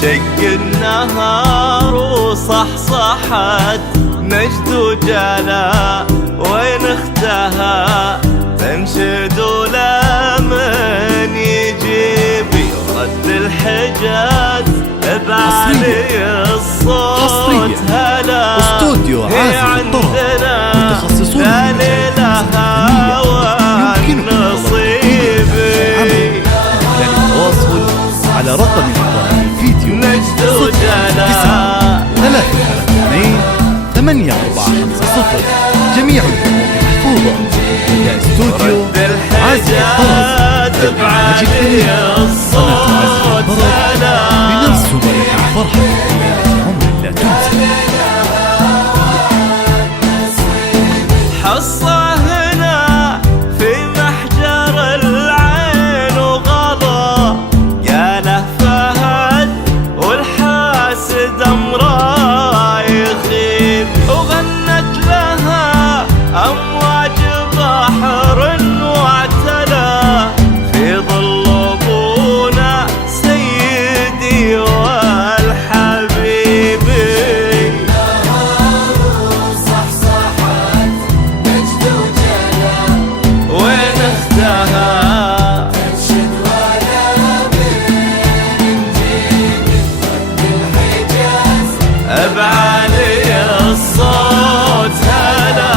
شق النهار وصحصحت نجد وجلا، وين اختها تنشد ولمن يجيب يرد الحجاز بعلي الصوت هلا. استوديو عازف الطرب متخصصون في لها ونصيبي. للتواصل على رقم الفيديو نجد وجلا 9-3-2-8-4-5-0. جميع الحقوق محفوظة. لدى استوديو عازف الطرب للإنتاج الفني. قناة عازف الطرب لننسب لك الفرحة في عمر لا تنسى. حصة هنا في محجر العين وغلا، قاله فهد والحاسد امره يخيب، وغنت لها امواج بحر واعتلى في ظل ابونا سيدي والحبيبي. وين اختها تنشد بعلي الصوت هلا.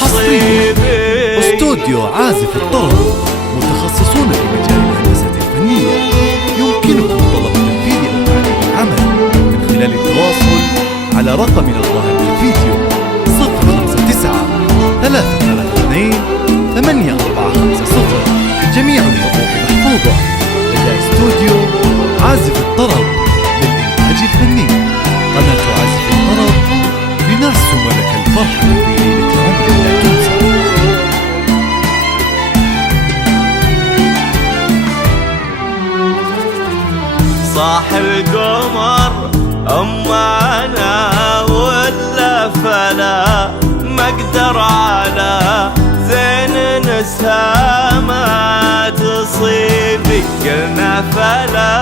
حصريا استوديو عازف الطرب متخصصون في مجال الهندسة الفنية. يمكنكم طلب تنفيذ أو تعليق العمل من خلال التواصل على رقمنا الظاهر في الفيديو 059-332-8450. جميع الحقوق محفوظة. لدى استوديو عازف الطرب للإنتاج الفني. قناة عازف الطرب لنرسم لك الفرحة في ليلة عمر لا تنسى. صاح القمر أمانا ولا فلا، ما اقدر على زين نسها ما تصيبي. قلنا فلا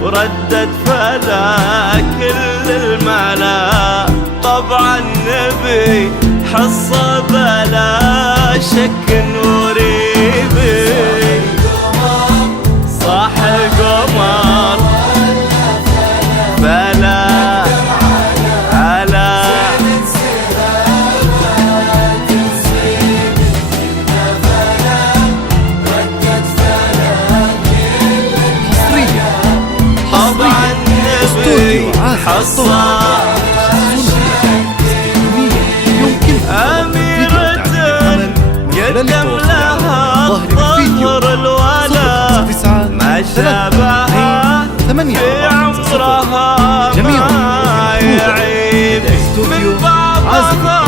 وردت فلا كل الملا، طبعا نبي حصة بلا شك وريبي. صاح القمر فلا على طبعا نبي حصة. أميرة قدم لها الظهر الولا، ما شابها في عمرها ما يعيب من بعضها